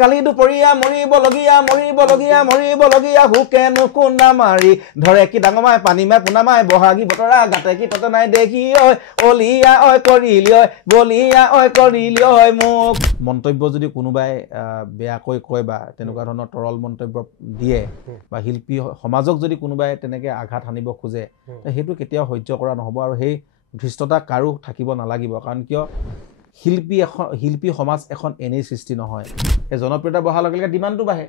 কালি দুপৰীয়া মৰিবলগীয়া হুকে নুকুন্দা মাৰি ধৰে কি ডাঙৰ মাই পানী মাই পোনা মাই বহাগী বতৰা গাতে কি ততে নাই দেখি ঐ অলিয়া ঐ কৰিলি ঐ বলিয়া ঐ কৰিলি ঐ মোক মন্তব্য যদি কোনোবাই বেয়াকৈ কয় বা তেনেকুৱা ধৰণৰ তৰল মন্তব্য দিয়ে বা শিল্পী সমাজক যদি কোনোবাই তেনেকৈ আঘাত হানিব খোজে সেইটো কেতিয়াও সহ্য কৰা নহ'ব আৰু সেই ধৃষ্টতা কাৰো থাকিব নালাগিব কাৰণ কিয় শিল্পী সমাজ এখন এনেই সৃষ্টি নহয় এই জনপ্ৰিয়তা বঢ়াৰ লগে লগে ডিমাণ্ডটো বাঢ়ে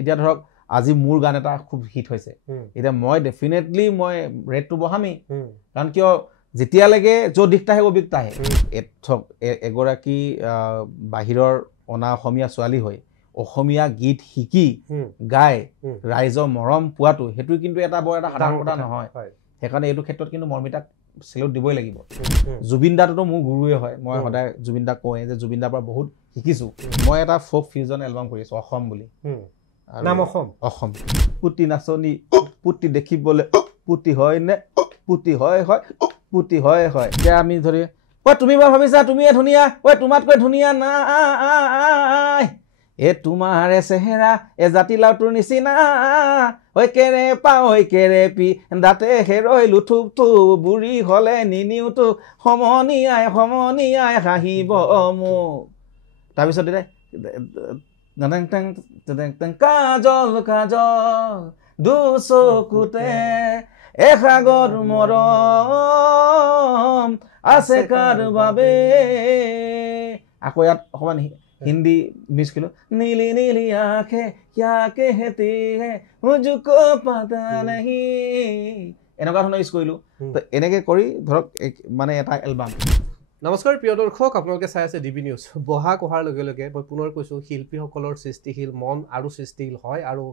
এতিয়া ধৰক আজি মোৰ গান এটা খুব হিট হৈছে এতিয়া মই ডেফিনেটলি মই ৰেটটো বঢ়ামেই কাৰণ কিয় যেতিয়ালৈকে য'ত দিশটা আহে অভিজ্ঞতা আহে এগৰাকী বাহিৰৰ অনা অসমীয়া ছোৱালী হৈ অসমীয়া গীত শিকি গাই ৰাইজৰ মৰম পোৱাটো সেইটো কিন্তু এটা বৰ এটা সাধাৰণ কথা নহয় সেইকাৰণে এইটো ক্ষেত্ৰত কিন্তু মৰ্মিতাক চেলুট দিবই লাগিব জুবিন দাটোতো মোৰ গুৰুৱে হয় মই সদায় জুবিন দাক কওঁ যে জুবিন দাৰ পৰা বহুত শিকিছোঁ মই এটা ফ'ক ফিউজন এলবাম কৰি আছোঁ অসম বুলি নাম অসম পুতি নাচনি পুতি দেখিবলৈ পুতি হয় নে পুতি হয় এতিয়া আমি ধৰি ঐ তুমি বাৰু ভাবিছা তুমিয়ে ধুনীয়া ঐ তোমাতকৈ ধুনীয়া নাই এ তোমাৰে চেহেৰা এ জাতিলাও তোৰ নিচিনা ঐ কেৰে পি দাঁতে হেৰৈলো থুপথু বুঢ়ী হলে নিনিওতো সমনীয়াই হাঁহিব মোক তাৰপিছত কাজল দুচকুতে এসাগৰ মৰম আছে কাৰ বাবে আকৌ ইয়াত অকমান হিন্দী মিছ কৰিলো নীলি নীলি আঁখে क्या कहते हैं मुझको पता नहीं এনেকুৱা ধৰণৰ ইউজ কৰিলো তো এনেকৈ কৰি ধৰক মানে এটা এলবাম নমস্কাৰ প্ৰিয় দৰ্শক আপোনালোকে চাই আছে ডিবি নিউজ বহাগ অহাৰ লগে লগে মই পুনৰ কৈছোঁ শিল্পীসকলৰ সৃষ্টিশীল মন আৰু সৃষ্টিশীল হয় আৰু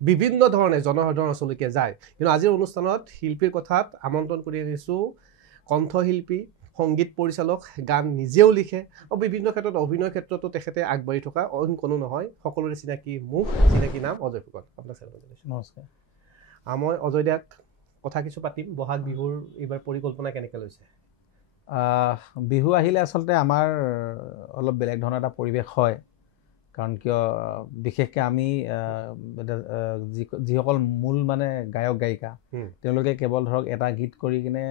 বিভিন্ন ধৰণে জনসাধাৰণৰ ওচৰলৈকে যায় কিন্তু আজিৰ অনুষ্ঠানত শিল্পীৰ কথাত আমন্ত্ৰণ কৰি আনিছোঁ কণ্ঠশিল্পী সংগীত পৰিচালক গান নিজেও লিখে আৰু বিভিন্ন ক্ষেত্ৰত অভিনয় ক্ষেত্ৰতো তেখেতে আগবাঢ়ি থকা অইন কোনো নহয় সকলোৰে চিনাকি মুখ চিনাকি নাম অজয় ফুকন আপোনাক নমস্কাৰ মই অজয় দাক কথা কিছু পাতিম বহাগ বিহুৰ এইবাৰ পৰিকল্পনা কেনেকৈ লৈছে বিহু আহিলে আচলতে আমাৰ অলপ বেলেগ ধৰণৰ এটা পৰিৱেশ হয় কাৰণ কিয় বিশেষকৈ আমি যিসকল মূল মানে গায়ক গায়িকা তেওঁলোকে কেৱল ধৰক এটা গীত কৰি কিনে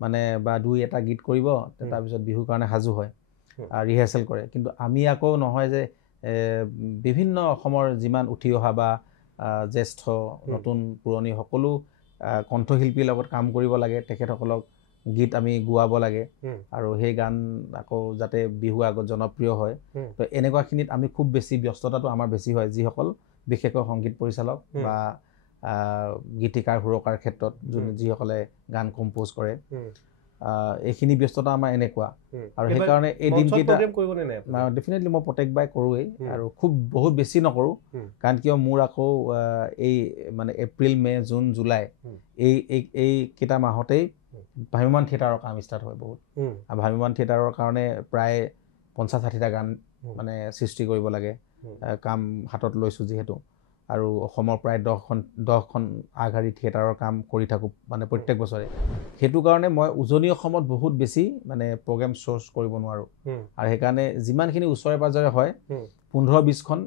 মানে বা দুই এটা গীত কৰিব তাৰপিছত বিহুৰ কাৰণে সাজু হয় ৰিহাৰ্চেল কৰে কিন্তু আমি আকৌ নহয় যে বিভিন্ন অসমৰ যিমান উঠি অহা বা জ্যেষ্ঠ নতুন পুৰণি সকলো কণ্ঠশিল্পীৰ লগত কাম কৰিব লাগে তেখেতসকলক গীত আমি গোৱাব লাগে আৰু সেই গান আকৌ যাতে বিহু আগত জনপ্ৰিয় হয় তো এনেকুৱাখিনিত আমি খুব বেছি ব্যস্ততাটো আমাৰ বেছি হয় যিসকল বিশেষকৈ সংগীত পৰিচালক বা গীতিকাৰ সুৰকাৰ ক্ষেত্ৰত যিসকলে গান কম্প'জ কৰে এইখিনি ব্যস্ততা আমাৰ এনেকুৱা আৰু সেইকাৰণে এই দিনকেইটা ডেফিনেটলি মই প্ৰত্যেকবাৰে কৰোঁৱেই আৰু বহুত বেছি নকৰোঁ কাৰণ কিয় মোৰ আকৌ এই মানে এপ্ৰিল মে জুন জুলাই এইকেইটা মাহতেই ভাম্যমান থিয়েটাৰৰ কাম ষ্টাৰ্ট হয় বহুত আৰু ভাম্যমান থিয়েটাৰৰ কাৰণে প্ৰায় 50-60টা গান মানে সৃষ্টি কৰিব লাগে কাম হাতত লৈছোঁ যিহেতু আৰু অসমৰ প্ৰায় 10খন আগশাৰী থিয়েটাৰৰ কাম কৰি থাকোঁ মানে প্ৰত্যেক বছৰে সেইটো কাৰণে মই উজনি অসমত বহুত বেছি মানে প্ৰগ্ৰেম চ'ৰ্চ কৰিব নোৱাৰোঁ আৰু সেইকাৰণে যিমানখিনি ওচৰে পাজৰে হয় 15-20খন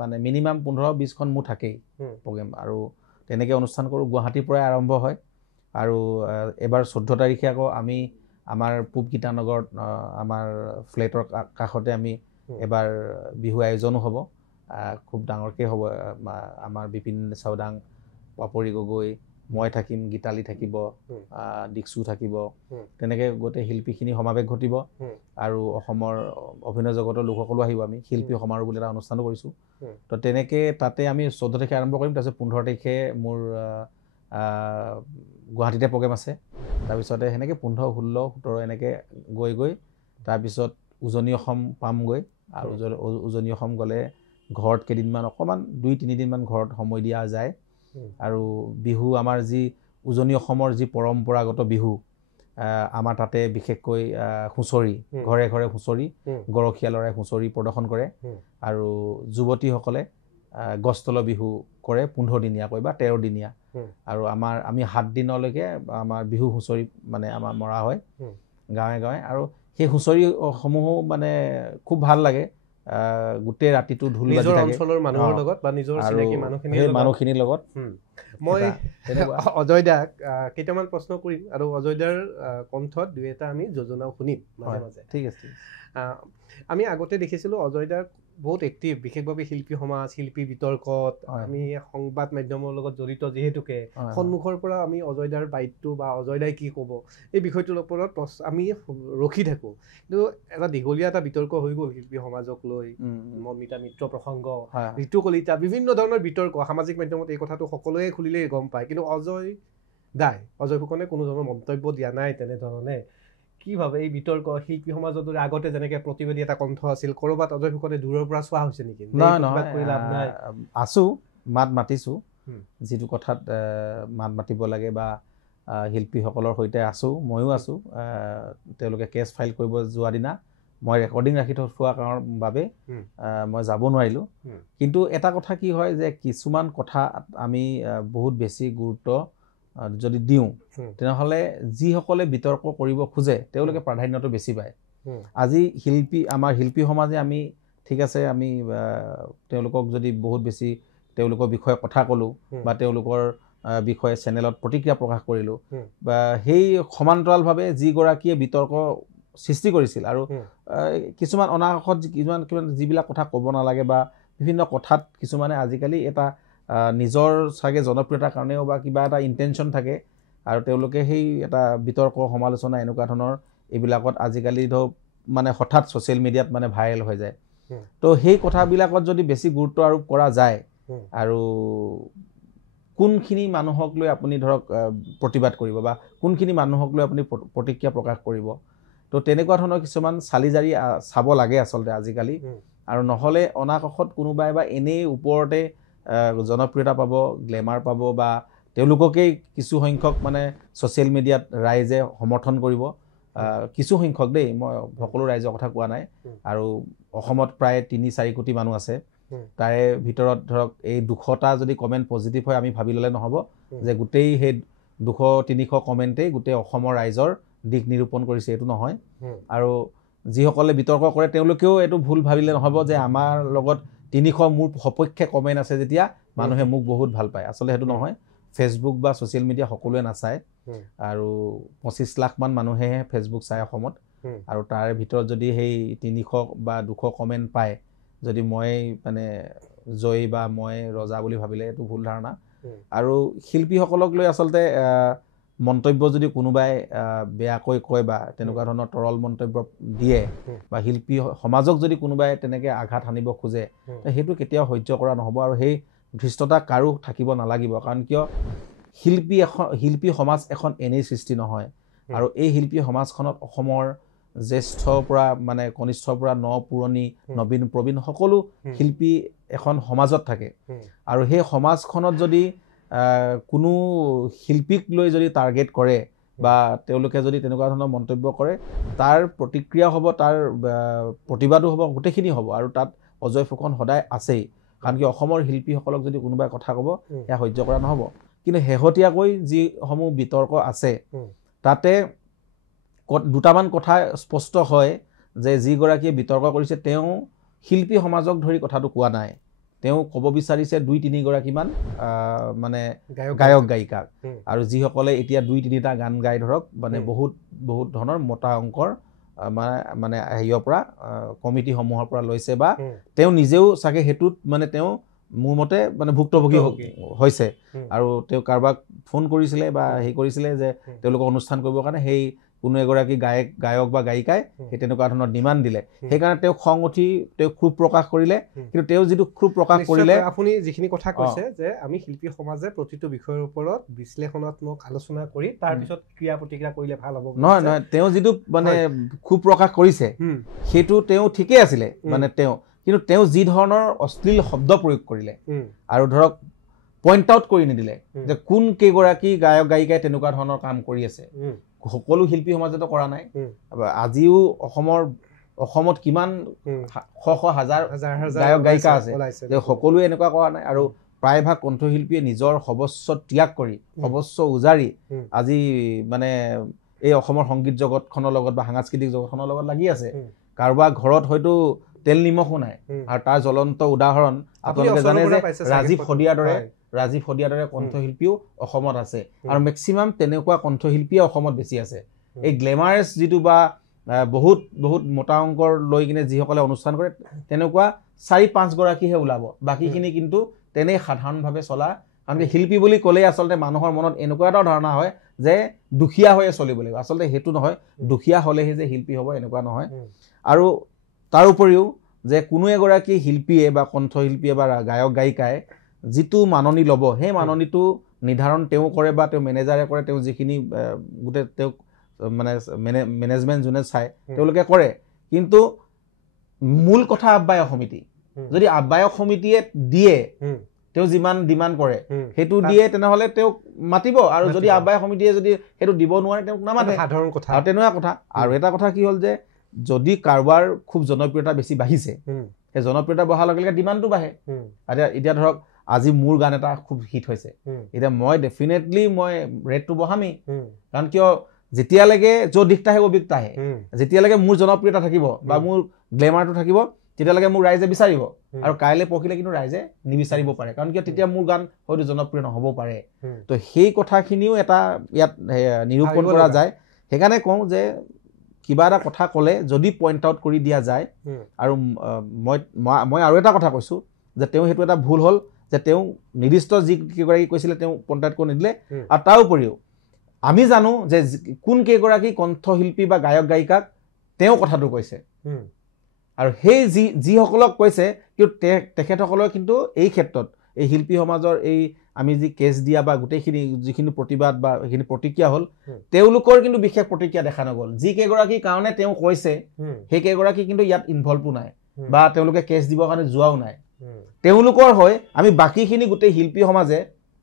মানে মিনিমাম 15-20খন মোৰ থাকেই প্ৰগ্ৰেম আৰু তেনেকৈ অনুষ্ঠান কৰোঁ গুৱাহাটীৰ পৰাই আৰম্ভ হয় আৰু এবাৰ 14 তাৰিখে আকৌ আমি আমাৰ পূব গীতানগৰত আমাৰ ফ্লেটৰ কাষতে আমি এবাৰ বিহু আয়োজনো হ'ব খুব ডাঙৰকৈ হ'ব আমাৰ বিপিন চাওদাং পাপৰি গগৈ মই থাকিম গীতালি থাকিব দীক্ষু থাকিব তেনেকৈ গোটেই শিল্পীখিনি সমাৱেশ ঘটিব আৰু অসমৰ অভিনয় জগতৰ লোকসকলো আহিব আমি শিল্পী সমাৰোহ বুলি এটা অনুষ্ঠানো কৰিছোঁ তো তেনেকৈ তাতে আমি 14 তাৰিখে আৰম্ভ কৰিম তাৰপিছত 15 তাৰিখে মোৰ গুৱাহাটীতে প্ৰগ্ৰেম আছে তাৰপিছতে সেনেকৈ 15, 16, 17 এনেকৈ গৈ তাৰপিছত উজনি অসম পামগৈ আৰু উজনি অসম গ'লে ঘৰত কেইদিনমান অকণমান 2-3 দিনমান ঘৰত সময় দিয়া যায় আৰু বিহু আমাৰ যি উজনি অসমৰ যি পৰম্পৰাগত বিহু আমাৰ তাতে বিশেষকৈ হুঁচৰি ঘৰে ঘৰে হুঁচৰি গৰখীয়া ল'ৰাই হুঁচৰি প্ৰদৰ্শন কৰে আৰু যুৱতীসকলে গছতলৰ বিহু কৰে 15 দিনীয়াকৈ বা 13 দিনীয়া আৰু আমি 7 দিনলৈকে আমাৰ বিহু হুঁচৰি মানে আমাৰ মৰা হয় গাঁৱে গাঁৱে আৰু সেই হুঁচৰিসমূহো মানে খুব ভাল লাগে গোটেই ৰাতিটো ঢোল বাজি নিজৰ থাকে অঞ্চলৰ মানুহৰ লগত বা নিজৰ চিনাকি মানুহখিনিৰ লগত মই অজয় দাক কেইটামান প্ৰশ্ন কৰিম আৰু অজয় দাৰ কণ্ঠত দুই এটা আমি যোজনাও শুনিম মাজে মাজে ঠিক আছে আমি আগতে দেখিছিলোঁ অজয় দাক বহুত এক্টিভ বিশেষভাৱে শিল্পী সমাজ শিল্পী বিতৰ্কত আমি সংবাদ মাধ্যমৰ লগত জড়িত যিহেতুকে সন্মুখৰ পৰা আমি অজয় দাৰ বাইটটো বা অজয় দাই কি ক'ব এই বিষয়টোৰ ওপৰত আমি ৰখি থাকোঁ কিন্তু এটা দীঘলীয়া এটা বিতৰ্ক হৈ গ'ল শিল্পী সমাজক লৈ মমিতা মিত্ৰ প্ৰসংগ ঋতু কলিতা বিভিন্ন ধৰণৰ বিতৰ্ক সামাজিক মাধ্যমত এই কথাটো সকলোৱে খুলিলেই গম পায় কিন্তু অজয় ফুকনে কোনো ধৰণৰ মন্তব্য দিয়া নাই তেনেধৰণে কি ভাবে এই বিতৰ্ক শিল্পী সমাজৰ দৰে আগতে যেনেকে প্ৰতিবাদী এটা কণ্ঠ আছিল কৰবাত অজয় ফুকনে দূৰৰ পৰা চোৱা হৈছে নেকি নহয় আছো মাত মাতিছো যিটো কথাত মাত মাতিব লাগে বা শিল্পীসকলৰ সৈতে আছো ময়ো আছো তেওঁলোকে কেছ ফাইল কৰিব যোৱা দিনা মই ৰেকৰ্ডিং ৰাখি থোৱা কাৰণ বাবে মই যাব নোৱাৰিলোঁ কিন্তু এটা কথা কি হয় যে কিছুমান কথা আমি বহুত বেছি গুৰুত্ব যদি দিওঁ তেনেহ'লে যিসকলে বিতৰ্ক কৰিব খোজে তেওঁলোকে প্ৰাধান্যটো বেছি পায় আজি আমাৰ শিল্পী সমাজে আমি ঠিক আছে আমি তেওঁলোকক যদি বহুত বেছি তেওঁলোকৰ বিষয়ে কথা ক'লোঁ বা তেওঁলোকৰ বিষয়ে চেনেলত প্ৰতিক্ৰিয়া প্ৰকাশ কৰিলোঁ বা সেই সমান্তৰালভাৱে যিগৰাকীয়ে বিতৰ্ক সৃষ্টি কৰিছিল আৰু কিছুমান অনাহত কিছুমান যিবিলাক কথা ক'ব নালাগে বা বিভিন্ন কথাত কিছুমানে আজিকালি এটা নিজৰ চাগে জনপ্ৰিয়তাৰ কাৰণেও বা কিবা এটা ইণ্টেনশ্যন থাকে আৰু তেওঁলোকে সেই এটা বিতৰ্ক সমালোচনা এনেকুৱা ধৰণৰ এইবিলাকত আজিকালি ধৰক মানে হঠাৎ ছ'চিয়েল মিডিয়াত মানে ভাইৰেল হৈ যায় তো সেই কথাবিলাকত যদি বেছি গুৰুত্ব আৰোপ কৰা যায় আৰু কোনখিনি মানুহক লৈ আপুনি ধৰক প্ৰতিবাদ কৰিব বা কোনখিনি মানুহক লৈ আপুনি প্ৰতিক্ৰিয়া প্ৰকাশ কৰিব তো তেনেকুৱা ধৰণৰ কিছুমান চালি জাৰি চাব লাগে আচলতে আজিকালি আৰু নহ'লে অনাকাশত কোনোবাই বা এনেই ওপৰতে জনপ্ৰিয়তা পাব গ্লেমাৰ পাব বা তেওঁলোককেই কিছু সংখ্যক মানে ছ'চিয়েল মিডিয়াত ৰাইজে সমৰ্থন কৰিব কিছু সংখ্যক দেই মই সকলো ৰাইজৰ কথা কোৱা নাই আৰু অসমত প্ৰায় ৩-৪ কোটি মানুহ আছে তাৰে ভিতৰত ধৰক এই 200টা যদি কমেণ্ট পজিটিভ হয় আমি ভাবি ল'লে নহ'ব যে গোটেই সেই 200-300 কমেণ্টেই গোটেই অসমৰ ৰাইজৰ দিশ নিৰূপণ কৰিছে এইটো নহয় আৰু যিসকলে বিতৰ্ক কৰে তেওঁলোকেও এইটো ভুল ভাবিলে নহ'ব যে আমাৰ লগত 300 মোৰ সপক্ষে কমেণ্ট আছে যেতিয়া মানুহে মোক বহুত ভাল পায় আচলতে সেইটো নহয় ফেচবুক বা ছ'চিয়েল মিডিয়া সকলোৱে নাচায় আৰু 25 লাখ মান মানুহেহে ফেচবুক চায় অসমত আৰু তাৰে ভিতৰত যদি সেই 300 বা 200 কমেণ্ট পায় যদি মই মানে জয় বা মই ৰজা বুলি ভাবিলে এইটো ভুল ধাৰণা আৰু শিল্পীসকলক লৈ আচলতে মন্তব্য যদি কোনোবাই বেয়াকৈ কয় বা তেনেকুৱা ধৰণৰ তৰল মন্তব্য দিয়ে বা শিল্পী সমাজক যদি কোনোবাই তেনেকৈ আঘাত সানিব খোজে সেইটো কেতিয়াও সহ্য কৰা নহ'ব আৰু সেই ধৃষ্টতা কাৰো থাকিব নালাগিব কাৰণ কিয় শিল্পী সমাজ এখন এনেই সৃষ্টি নহয় আৰু এই শিল্পী সমাজখনত অসমৰ জ্যেষ্ঠৰ পৰা মানে কনিষ্ঠৰ পৰা পুৰণি নবীন প্ৰবীণ সকলো শিল্পী এখন সমাজত থাকে আৰু সেই সমাজখনত যদি কোনো শিল্পীক লৈ যদি টাৰ্গেট কৰে বা তেওঁলোকে যদি তেনেকুৱা ধৰণৰ মন্তব্য কৰে তাৰ প্ৰতিক্ৰিয়া হ'ব তাৰ প্ৰতিবাদো হ'ব গোটেইখিনি হ'ব আৰু তাত অজয় ফুকন সদায় আছেই কাৰণ কি অসমৰ শিল্পীসকলক যদি কোনোবাই কথা ক'ব সেয়া সহ্য কৰা নহ'ব কিন্তু শেহতীয়াকৈ যিসমূহ বিতৰ্ক আছে তাতে দুটামান কথা স্পষ্ট হয় যে যিগৰাকীয়ে বিতৰ্ক কৰিছে তেওঁ শিল্পী সমাজক ধৰি কথাটো কোৱা নাই তেওঁ ক'ব বিচাৰিছে 2-3 গৰাকীমান মানে গায়ক গায়িকা আৰু যিসকলে এতিয়া 2-3টা গান গাই ধৰক মানে বহুত ধৰণৰ মোটা অংকৰ মানে হেৰিৰ পৰা কমিটিসমূহৰ পৰা লৈছে বা তেওঁ নিজেও চাগে সেইটোত মানে তেওঁ মোৰ মতে মানে ভুক্তভোগী হৈছে আৰু তেওঁ কাৰোবাক ফোন কৰিছিলে বা হেৰি কৰিছিলে যে তেওঁলোকক অনুষ্ঠান কৰিবৰ কাৰণে সেই কোনো এগৰাকী গায়ক বা গায়িকাই সেই তেনেকুৱা ধৰণৰ ডিমাণ্ড দিলে সেইকাৰণে তেওঁ খং উঠি তেওঁ ক্ষোভ প্ৰকাশ কৰিলে কিন্তু তেওঁ যিটো ক্ষোভ প্ৰকাশ কৰিলে আপুনি যিখিনি কথা কৈছে যে আমি শিল্পী সমাজে প্ৰতিটো বিষয়ৰ ওপৰত বিশ্লেষণাত্মক আলোচনা কৰি তাৰপিছত ক্ৰিয়া প্ৰতিক্ৰিয়া কৰিলে ভাল হ'ব নহয় তেওঁ যিটো মানে ক্ষোভ প্ৰকাশ কৰিছে সেইটো তেওঁ ঠিকেই আছিলে মানে কিন্তু তেওঁ যি ধৰণৰ অশ্লীল শব্দ প্ৰয়োগ কৰিলে আৰু ধৰক পইণ্ট আউট কৰি নিদিলে যে কোন কেইগৰাকী গায়ক গায়িকাই তেনেকুৱা ধৰণৰ কাম কৰি আছে সকলো শিল্পী সমাজেতো কৰা নাই আজিও অসমত কিমান হাজাৰ গায়ক গায়িকা আছে যে সকলোৱে এনেকুৱা কৰা নাই আৰু প্ৰায়ভাগ কণ্ঠশিল্পীয়ে নিজৰ সৰ্বস্ব ত্যাগ কৰি সৰ্বস্ব উজাৰি আজি মানে এই অসমৰ সংগীত জগতখনৰ লগত বা সাংস্কৃতিক জগতখনৰ লগত লাগি আছে কাৰোবাৰ ঘৰত হয়তো তেল নিমখো নাই আৰু তাৰ জ্বলন্ত উদাহৰণ আপোনালোকে জানে যে ৰাজীৱ শদিয়াৰ দৰে কণ্ঠশিল্পীও অসমত আছে আৰু মেক্সিমাম তেনেকুৱা কণ্ঠশিল্পীয়ে অসমত বেছি আছে এই গ্লেমাৰাছ যিটো বা বহুত বহুত মোটা অংকৰ লৈ কিনে যিসকলে অনুষ্ঠান কৰে তেনেকুৱা 4-5 গৰাকীহে ওলাব বাকীখিনি কিন্তু তেনেই সাধাৰণভাৱে চলা কাৰণ শিল্পী বুলি ক'লেই আচলতে মানুহৰ মনত এনেকুৱা এটা ধাৰণা হয় যে দুখীয়া হৈয়ে চলিব লাগিব আচলতে সেইটো নহয় দুখীয়া হ'লেহে যে শিল্পী হ'ব এনেকুৱা নহয় আৰু তাৰ উপৰিও যে কোনো এগৰাকী শিল্পীয়ে বা কণ্ঠশিল্পীয়ে বা গায়ক গায়িকাই যিটো মাননি ল'ব সেই মাননিটো নিৰ্ধাৰণ তেওঁ কৰে বা তেওঁ মেনেজাৰে কৰে তেওঁ যিখিনি গোটেই তেওঁ মানে মেনেজমেণ্ট যোনে চায় তেওঁলোকে কৰে কিন্তু মূল কথা আহ্বায়ক সমিতি যদি আহ্বায়ক সমিতিয়ে দিয়ে তেওঁ যিমান ডিমাণ্ড কৰে সেইটো দিয়ে তেনেহ'লে তেওঁক মাতিব আৰু যদি আহ্বায়ক সমিতিয়ে যদি সেইটো দিব নোৱাৰে তেওঁক নামাতে সাধাৰণ কথা আৰু তেনেকুৱা কথা আৰু এটা কথা কি হ'ল যে যদি কাৰোবাৰ খুব জনপ্ৰিয়তা বেছি বাঢ়িছে সেই জনপ্ৰিয়তা বঢ়াৰ লগে লগে ডিমাণ্ডটো বাঢ়ে এতিয়া ধৰক আজি মোৰ গান এটা খুব হিট হৈছে এতিয়া মই ডেফিনেটলি মই ৰেটটো বঢ়ামেই কাৰণ কিয় যেতিয়ালৈকে য'ত দিশটা আহে অভিজ্ঞতা আহে যেতিয়ালৈকে মোৰ জনপ্ৰিয়তা থাকিব বা মোৰ গ্লেমাৰটো থাকিব তেতিয়ালৈকে মোক ৰাইজে বিচাৰিব আৰু কাইলৈ পৰহিলে কিন্তু ৰাইজে নিবিচাৰিব পাৰে কাৰণ কিয় তেতিয়া মোৰ গান হয়তো জনপ্ৰিয় নহ'ব পাৰে তো সেই কথাখিনিও এটা ইয়াত নিৰূপণ কৰা যায় সেইকাৰণে কওঁ যে কিবা এটা কথা ক'লে যদি পইণ্ট আউট কৰি দিয়া যায় আৰু মই আৰু এটা কথা কৈছোঁ যে তেওঁ সেইটো এটা ভুল হ'ল যে তেওঁ নিৰ্দিষ্ট যিকেইগৰাকী কৈছিলে তেওঁ পইণ্ট আউট কৰি নিদিলে আৰু তাৰ উপৰিও আমি জানো যে কোন কেইগৰাকী কণ্ঠশিল্পী বা গায়ক গায়িকাক তেওঁ কথাটো কৈছে আৰু সেই যিসকলক কৈছে কিন্তু তেখেতসকলৰ কিন্তু এই ক্ষেত্ৰত এই শিল্পী সমাজৰ এই আমি যি কেছ দিয়া বা গোটেইখিনি যিখিনি প্ৰতিবাদ বা সেইখিনি প্ৰতিক্ৰিয়া হ'ল তেওঁলোকৰ কিন্তু বিশেষ প্ৰতিক্ৰিয়া দেখা নগ'ল যিকেইগৰাকীৰ কাৰণে তেওঁ কৈছে সেইকেইগৰাকী কিন্তু ইয়াত ইনভলভো নাই বা তেওঁলোকে কেছ দিবৰ কাৰণে যোৱাও নাই তেওঁলোকৰ হয় আমি বাকীখিনি গোটেই শিল্পী সমাজে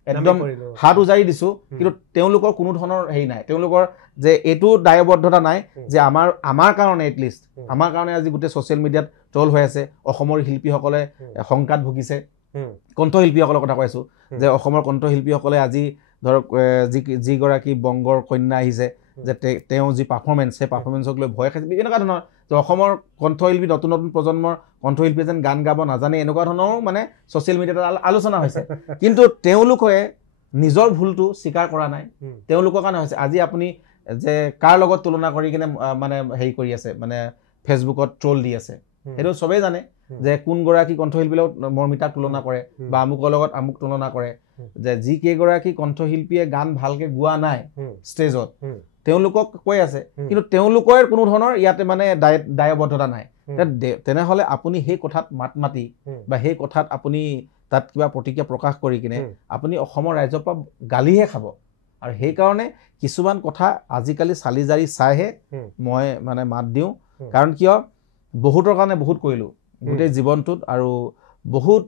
একদম হাত উজাৰি দিছোঁ কিন্তু তেওঁলোকৰ কোনো ধৰণৰ হেৰি নাই তেওঁলোকৰ যে এইটো দায়বদ্ধতা নাই যে আমাৰ কাৰণে এটলিষ্ট আমাৰ কাৰণে আজি গোটেই ছ'চিয়েল মিডিয়াত ট্ৰল হৈ আছে অসমৰ শিল্পীসকলে শংকাত ভুগিছে কণ্ঠশিল্পীসকলৰ কথা কৈ আছোঁ যে অসমৰ কণ্ঠশিল্পীসকলে আজি ধৰক যিগৰাকী বংগৰ কন্যা আহিছে যে তেওঁ যি পাৰফৰ্মেঞ্চ সেই পাৰফৰ্মেঞ্চক লৈ ভয় খাইছে এনেকুৱা ধৰণৰ যে অসমৰ কণ্ঠশিল্পী নতুন নতুন প্ৰজন্মৰ কণ্ঠশিল্পী যেন গান গাব নাজানে এনেকুৱা ধৰণৰো মানে ছ'চিয়েল মিডিয়াত আলোচনা হৈছে কিন্তু তেওঁলোকে নিজৰ ভুলটো স্বীকাৰ কৰা নাই তেওঁলোকৰ কাৰণে হৈছে আজি আপুনি যে কাৰ লগত তুলনা কৰি কিনে মানে হেৰি কৰি আছে মানে ফেচবুকত ট্ৰল দি আছে সেইটো চবেই জানে যে কোনগৰাকী কণ্ঠশিল্পীৰ লগত মৰ্মিতাক তুলনা কৰে বা আমুকৰ লগত আমুক তুলনা কৰে যে যিকেইগৰাকী কণ্ঠশিল্পীয়ে গান ভালকে গোৱা নাই ষ্টেজত তেওঁলোকক কৈ আছে কিন্তু তেওঁলোকৰ কোনো ধৰণৰ ইয়াতে মানে দায়বদ্ধতা নাই তেনেহ'লে আপুনি সেই কথাত মাত মাতি বা সেই কথাত আপুনি তাত কিবা প্ৰতিক্ৰিয়া প্ৰকাশ কৰি কিনে আপুনি অসমৰ ৰাইজৰ পৰা গালিহে খাব আৰু সেইকাৰণে কিছুমান কথা আজিকালি চালি জাৰি চাইহে মই মানে মাত দিওঁ কাৰণ কিয় বহুতৰ কাৰণে বহুত কৰিলোঁ গোটেই জীৱনটোত আৰু বহুত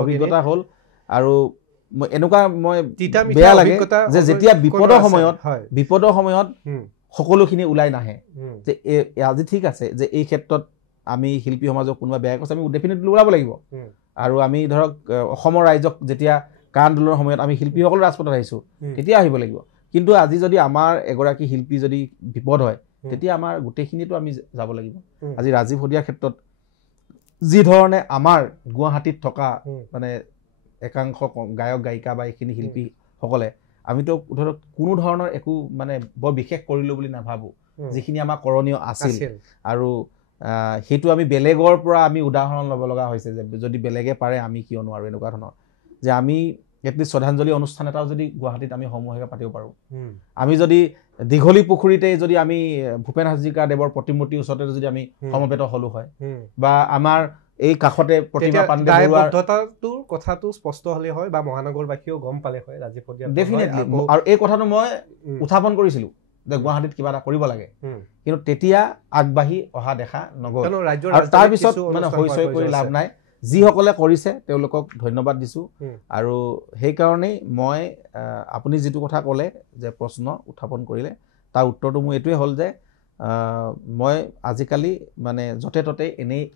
অভিজ্ঞতা হ'ল আৰু এনেকুৱা মই বেয়া লাগে যে যেতিয়া বিপদৰ সময়ত সকলোখিনি ওলাই নাহে যে আজি ঠিক আছে যে এই ক্ষেত্ৰত আমি শিল্পী সমাজক কোনোবা বেয়া কৈছে আমি ডেফিনেটলি ওলাব লাগিব আৰু আমি ধৰক অসমৰ ৰাইজক যেতিয়া কা আন্দোলনৰ সময়ত আমি শিল্পীসকল ৰাজপথত আহিছোঁ তেতিয়া আহিব লাগিব কিন্তু আজি যদি আমাৰ এগৰাকী শিল্পী যদি বিপদ হয় তেতিয়া আমাৰ গোটেইখিনিতো আমি যাব লাগিব আজি ৰাজীৱ শদিয়াৰ ক্ষেত্ৰত যি ধৰণে আমাৰ গুৱাহাটীত থকা মানে একাংশ গায়ক গায়িকা বা এইখিনি শিল্পীসকলে আমিতো ধৰক কোনো ধৰণৰ একো মানে বৰ বিশেষ কৰিলোঁ বুলি নাভাবোঁ যিখিনি আমাৰ কৰণীয় আছিল আৰু সেইটো আমি বেলেগৰ পৰা আমি উদাহৰণ ল'ব লগা হৈছে যে যদি বেলেগে পাৰে আমি কিয় নোৱাৰোঁ এনেকুৱা ধৰণৰ যে আমি এটলিষ্ট শ্ৰদ্ধাঞ্জলি অনুষ্ঠান এটাও যদি গুৱাহাটীত আমি সমূহীয়াকৈ পাতিব পাৰোঁ আমি যদি দীঘলী পুখুৰীতে যদি আমি ভূপেন হাজৰিকা দেৱৰ প্ৰতিমূৰ্তিৰ ওচৰতে যদি আমি সমবেত হ'লো হয় বা আমাৰ এই কাষতে প্ৰতিমা পাণ্ডে দায়বদ্ধতাটোৰ কথাটো স্পষ্ট হ'লে হয় বা মহানগৰবাসীয়েও গম পালে হয় ৰাজীৱ শদিয়া ডেফিনেটলি আৰু এই কথাটো মই উত্থাপন কৰিছিলোঁ যে গুৱাহাটীত কিবা এটা কৰিব লাগে কিন্তু তেতিয়া আগবাঢ়ি অহা দেখা নগ'ল আৰু তাৰপিছত মানে হৈচৈ কৰি লাভ নাই যিসকলে কৰিছে তেওঁলোকক ধন্যবাদ দিছোঁ আৰু সেইকাৰণেই মই আপুনি যিটো কথা ক'লে যে প্ৰশ্ন উত্থাপন কৰিলে তাৰ উত্তৰটো মোৰ এইটোৱে হ'ল যে মই আজিকালি মানে য'তে ত'তে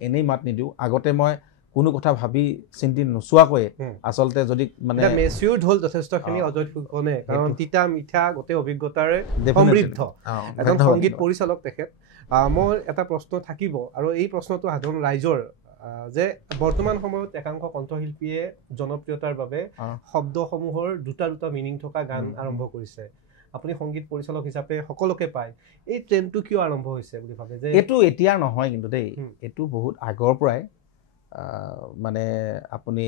এনেই মাত নিদিওঁ আগতে মই কোনো কথা ভাবি চিন্তি নোচোৱাকৈ আচলতে যদি মানে মেচিউৰ্ড হ'ল যথেষ্টখিনি অজয় ফুকনে, কাৰণ তিতা মিঠা গোটেই অভিজ্ঞতাৰে সমৃদ্ধ এজন সংগীত পৰিচালক তেখেত। মোৰ এটা প্ৰশ্ন থাকিব, আৰু এই প্ৰশ্নটো সাধাৰণ ৰাইজৰ, যে বৰ্তমান সময়ত একাংশ কণ্ঠশিল্পীয়ে জনপ্ৰিয়তাৰ বাবে শব্দসমূহৰ দুটা মিনিং থকা গান আৰম্ভ কৰিছে। আপুনি সংগীত পৰিচালক হিচাপে সকলোকে পায়, এই ট্ৰেণ্ডটো কিয় আৰম্ভ হৈছে বুলি ভাবে? যে এইটো এতিয়া নহয় কিন্তু দেই, এইটো বহুত আগৰ পৰাই মানে আপুনি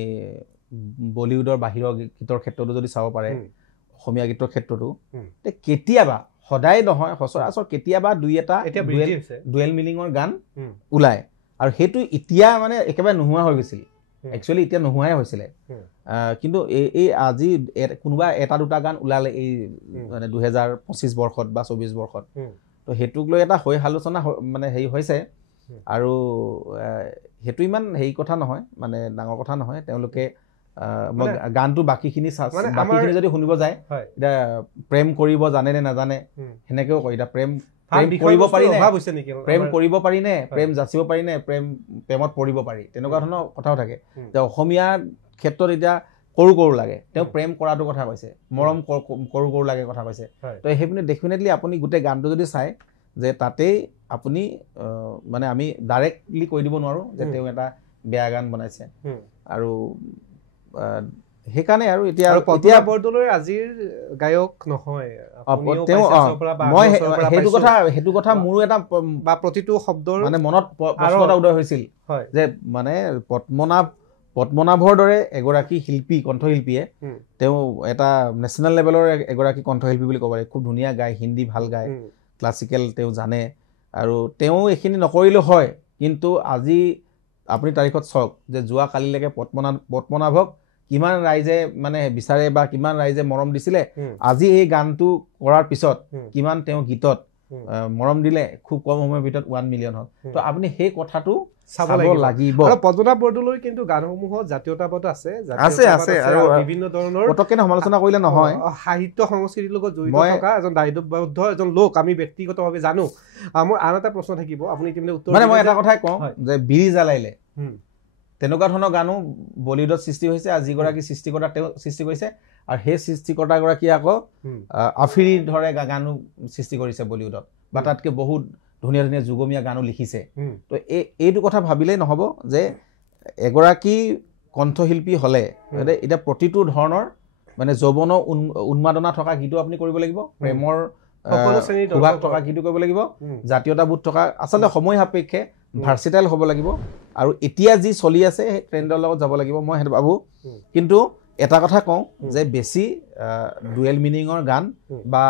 বলিউডৰ বাহিৰৰ গীতৰ ক্ষেত্ৰতো যদি চাব পাৰে, অসমীয়া গীতৰ ক্ষেত্ৰতো কেতিয়াবা, সদায় নহয়, সচৰাচৰ কেতিয়াবা দুই এটা ডুৱেল মিনিঙৰ গান ওলায়, আৰু সেইটো এতিয়া মানে একেবাৰে নোহোৱা হৈ গৈছিল। একচুৱেলি এতিয়া নোহোৱাই হৈছিলে, কিন্তু এই আজি কোনোবা এটা দুটা গান ওলালে এই মানে 2025 বৰ্ষত বা 24 বৰ্ষত, তো সেইটোক লৈ এটা আলোচনা মানে হেৰি হৈছে, আৰু সেইটো ইমান হেৰি কথা নহয়, মানে ডাঙৰ কথা নহয়। তেওঁলোকে গানটো বাকীখিনি যদি শুনিব যায়, এতিয়া প্ৰেম কৰিব জানে নে নাজানে সেনেকেও কয়, এতিয়া প্ৰেম কৰিব পাৰি নে, প্ৰেম কৰিব পাৰি নে, প্ৰেম যাচিব পাৰি নে, প্ৰেমত পৰিব পাৰি, তেনেকুৱা ধৰণৰ কথাও থাকে। অসমীয়াৰ ক্ষেত্ৰত এতিয়া কৰো লাগে, তেওঁ প্ৰেম কৰাটো কথা কৈছে, মৰম কৰো লাগে কথা কৈছে। তো সেইপিনে ডেফিনেটলি আপুনি গোটেই গানটো যদি চাই, যে তাতেই আপুনি মানে আমি ডাইৰেক্টলি কৈ দিব নোৱাৰোঁ যে তেওঁ এটা বেয়া গান বনাইছে। আৰু সেইকাৰণে আৰু এতিয়া বৰদলৈ আজিৰ গায়ক নহয়, মই সেইটো কথা মোৰো এটা বা প্ৰতিটো শব্দৰ মানে মনত প্ৰশ্ন এটা উদয় হৈছিল, যে মানে পদ্মনাভৰ দৰে এগৰাকী শিল্পী, কণ্ঠশিল্পীয়ে, তেওঁ এটা নেশ্যনেল লেভেলৰ এগৰাকী কণ্ঠশিল্পী বুলি ক'ব লাগে, খুব ধুনীয়া গায়, হিন্দী ভাল গায়, ক্লাছিকেল তেওঁ জানে, আৰু তেওঁ এইখিনি নকৰিলেও হয়। কিন্তু আজি আপুনি তাৰিখত চাওক যে যোৱা কালিলৈকে পদ্মনাভক কিমান ৰাইজে মানে বিচাৰে বা কিমান ৰাইজে মৰম দিছিলে, আজি এই গানটো কৰাৰ পিছত কিমান তেওঁ গীতত মৰম দিলে, খুব কম সময়ৰ ভিতৰত 1 মিলিয়ন হ'ল। তো আপুনি সেই কথাটো চাব লাগিব। পদ্মনাভ বৰদলৈৰ কিন্তু গানসমূহত জাতীয়তাবাদ আছে, আৰু বিভিন্ন ধৰণৰ পটককে সমালোচনা কৰিলে নহয়, সাহিত্য সংস্কৃতিৰ লগত জড়িত থকা এজন দায়িত্ববদ্ধ এজন লোক, আমি ব্যক্তিগতভাৱে জানো। মোৰ আন এটা প্ৰশ্ন থাকিব, আপুনি ইতিমধ্যে উত্তৰ মানে মই এটা কথাই কওঁ যে বিৰি জ্বালাইলে তেনেকুৱা ধৰণৰ গানো বলিউডত সৃষ্টি হৈছে, আৰু যিগৰাকী সৃষ্টিকৰ্তা তেওঁ সৃষ্টি কৰিছে, আৰু সেই সৃষ্টিকৰ্তাগৰাকীয়ে আকৌ আফিৰি ধৰে গানো সৃষ্টি কৰিছে বলিউডত, বা তাতকৈ বহুত ধুনীয়া ধুনীয়া যুগমীয়া গানো লিখিছে। তো এইটো কথা ভাবিলেই নহ'ব যে এগৰাকী কণ্ঠশিল্পী হ'লে এতিয়া প্ৰতিটো ধৰণৰ মানে যৌৱনৰ উন্মাদনা থকা গীতো আপুনি কৰিব লাগিব, প্ৰেমৰ সুভাগ থকা গীতো কৰিব লাগিব, জাতীয়তাবোধ থকা, আচলতে সময় সাপেক্ষে ভাৰ্চিটাইল হ'ব লাগিব, আৰু এতিয়া যি চলি আছে সেই ট্ৰেণ্ডৰ লগত যাব লাগিব, মই সেইটো ভাবোঁ। কিন্তু এটা কথা কওঁ যে বেছি ডুৱেল মিনিঙৰ গান বা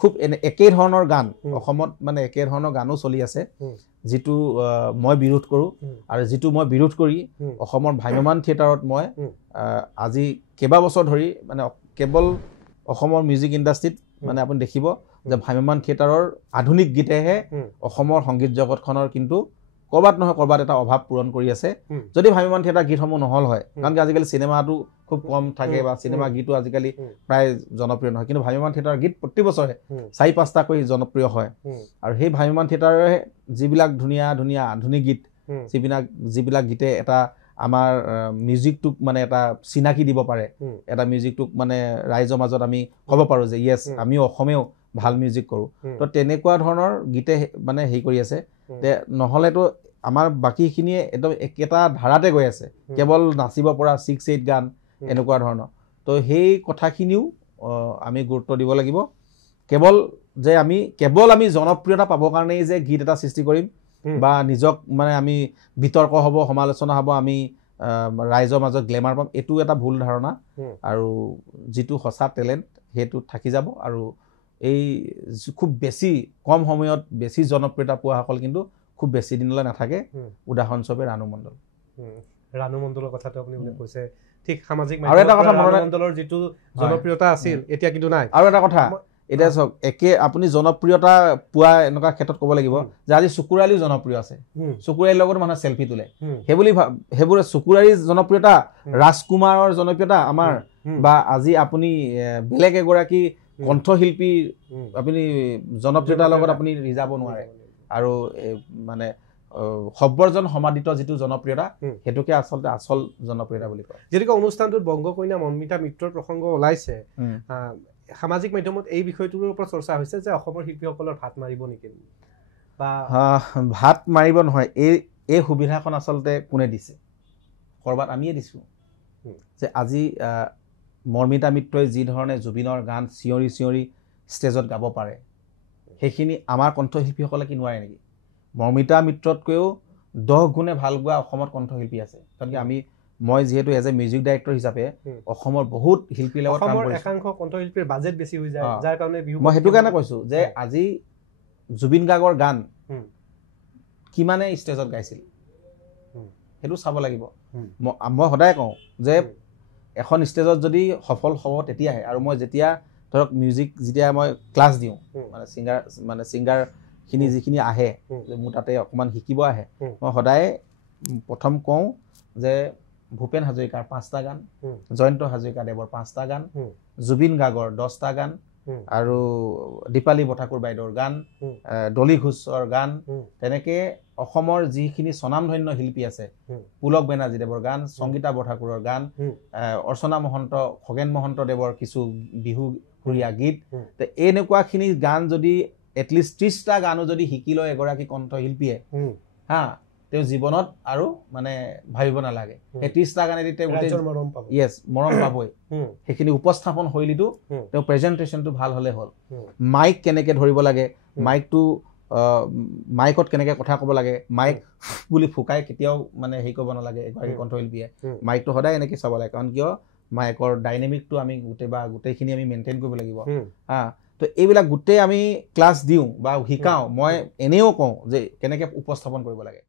খুব একে ধৰণৰ গান অসমত মানে একে ধৰণৰ গানো চলি আছে, যিটো মই বিৰোধ কৰোঁ, আৰু যিটো মই বিৰোধ কৰি অসমৰ ভ্ৰাম্যমান থিয়েটাৰত মই আজি কেইবাবছৰ ধৰি মানে কেৱল অসমৰ মিউজিক ইণ্ডাষ্ট্ৰীত মানে আপুনি দেখিব যে ভ্ৰাম্যমান থিয়েটাৰৰ আধুনিক গীতেহে অসমৰ সংগীত জগতখনৰ কিন্তু ক'ৰবাত নহয় ক'ৰবাত এটা অভাৱ পূৰণ কৰি আছে। যদি ভ্ৰাম্যমান থিয়েটাৰ গীতসমূহ নহ'ল হয়, কাৰণ কি আজিকালি চিনেমাটো খুব কম থাকে, বা চিনেমা গীতো আজিকালি প্ৰায় জনপ্ৰিয় নহয়, কিন্তু ভ্ৰাম্যমান থিয়েটাৰৰ গীত প্ৰতি বছৰে 4-5টাকৈ জনপ্ৰিয় হয়। আৰু সেই ভ্ৰাম্যমান থিয়েটাৰে যিবিলাক ধুনীয়া ধুনীয়া আধুনিক গীত, যিবিলাক গীতে এটা আমাৰ মিউজিকটোক মানে এটা চিনাকি দিব পাৰে, এটা মিউজিকটোক মানে ৰাইজৰ মাজত আমি ক'ব পাৰোঁ যে য়েছ আমিও অসমেও ভাল মিউজিক কৰোঁ। তো তেনেকুৱা ধৰণৰ গীতে মানে হেৰি কৰি আছে, নহ'লেতো আমাৰ বাকীখিনিয়ে একদম একেটা ধাৰাতে গৈ আছে, কেৱল নাচিব পৰা 6-8 গান এনেকুৱা ধৰণৰ। তো সেই কথাখিনিও আমি গুৰুত্ব দিব লাগিব। কেৱল আমি জনপ্ৰিয়তা পাবৰ কাৰণেই যে গীত এটা সৃষ্টি কৰিম, বা নিজক মানে আমি বিতৰ্ক হ'ব, সমালোচনা হ'ব, আমি ৰাইজৰ মাজত গ্লেমাৰ পাম, এইটো এটা ভুল ধাৰণা। আৰু যিটো সঁচা টেলেণ্ট সেইটো থাকি যাব, আৰু এই খুব বেছি কম সময়ত বেছি জনপ্ৰিয়তা পোৱাসকল কিন্তু খুব বেছি দিনলৈ নাথাকে। উদাহৰণস্বৰূপে ৰাণু মণ্ডলৰ কথাটো আপুনি কৈছে, ঠিক সামাজিক মাধ্যমৰ যিটো জনপ্ৰিয়তা আছিল এতিয়া কিন্তু নাই। আৰু এটা কথা, এতিয়া চাওক, আপুনি জনপ্ৰিয়তা পোৱা এনেকুৱা ক্ষেত্ৰত ক'ব লাগিব যে আজি চুকুৰালীও জনপ্ৰিয় আছে, চুকুৰালীৰ লগত মানুহে চেলফি তোলে, সেইবোৰ চুকুৰালীৰ জনপ্ৰিয়তা, ৰাজকুমাৰৰ জনপ্ৰিয়তা আমাৰ, বা আজি আপুনি বেলেগ এগৰাকী কণ্ঠশিল্পী আপুনি জনপ্ৰিয়তাৰ লগত আপুনি ৰিজাব নোৱাৰে। আৰু মানে সব্বৰ্জন সমাদিত যিটো জনপ্ৰিয়তা সেইটোকে আচলতে আচল জনপ্ৰিয়তা বুলি কয়। যেনেকৈ অনুষ্ঠানটোত বংগকন্যা মনমিতা মিত্ৰৰ প্ৰসংগ ওলাইছে, সামাজিক মাধ্যমত এই বিষয়টোৰ ওপৰত চৰ্চা হৈছে যে অসমৰ শিল্পীসকলৰ ভাত মাৰিব নেকি, বা ভাত মাৰিব নহয়, এই সুবিধাখন আচলতে কোনে দিছে? ক'ৰবাত আমিয়ে দিছোঁ। যে আজি মৰ্মিতা মিত্ৰই যি ধৰণে জুবিনৰ গান চিঞৰি চিঞৰি ষ্টেজত গাব পাৰে, সেইখিনি আমাৰ কণ্ঠশিল্পীসকলে কি নোৱাৰে নেকি? মৰ্মিতা মিত্ৰতকৈও 10 গুণে ভাল গোৱা অসমত কণ্ঠশিল্পী আছে। কাৰণ মই যিহেতু এজ এ মিউজিক ডাইৰেক্টৰ হিচাপে অসমৰ বহুত শিল্পীৰ লগত কাম কৰিছোঁ। একাংশ কণ্ঠশিল্পীৰ বাজেট বেছি হৈ যায়, যাৰ কাৰণে মই সেইটো কাৰণে কৈছোঁ যে আজি জুবিন গাৰ্গৰ গান কিমানে ষ্টেজত গাইছিল সেইটো চাব লাগিব। মই সদায় কওঁ যে এখন ষ্টেজত যদি সফল হ'ব তেতিয়াহে। আৰু মই যেতিয়া ধৰক মিউজিক যেতিয়া মই ক্লাছ দিওঁ, মানে ছিংগাৰখিনি যিখিনি আহে মোৰ তাতে অকণমান শিকিব আহে, মই সদায় প্ৰথম কওঁ যে ভূপেন হাজৰিকাৰ 5টা গান, জয়ন্ত হাজৰিকাদেৱৰ 5টা গান, জুবিন গাৰ্গৰ 10টা গান, আৰু দীপালী বঠাকুৰ বাইদেউৰ গান, ডলি ঘোষৰ গান, তেনেকৈ অসমৰ যিখিনি স্বনামধন্য শিল্পী আছে, পুলক বেনাৰ্জীদেৱৰ গান, সংগীতা বঠাকুৰৰ গান, অৰ্চনা মহন্ত, খগেন মহন্তদেৱৰ কিছু বিহু সুৰীয়া গীত, এনেকুৱাখিনি গান যদি এটলিষ্ট 30টা গানো যদি শিকি লয় এগৰাকী কণ্ঠশিল্পীয়ে, তেওঁ জীৱনত আৰু মানে ভাবিব নালাগে। সেই 30টা গানেদি তেওঁ মৰম পাবই। সেইখিনি উপস্থাপন শৈলীটো তেওঁ প্ৰেজেণ্টেশ্যনটো ভাল হ'লে হ'ল। মাইক কেনেকৈ ধৰিব লাগে, মাইকত কেনেকৈ কথা ক'ব লাগে, মাইক বুলি ফুকাই কেতিয়াও মানে হেৰি কৰিব নালাগে এগৰাকী কণ্ঠশিল্পীয়ে। মাইকটো সদায় এনেকৈ চাব লাগে, কাৰণ কিয় মাইকৰ ডাইনেমিকটো আমি গোটেইখিনি আমি মেইনটেইন কৰিব লাগিব। তো এইবিলাক গোটেই আমি ক্লাছ দিওঁ বা শিকাওঁ। মই এনেও কওঁ যে কেনেকৈ উপস্থাপন কৰিব লাগে।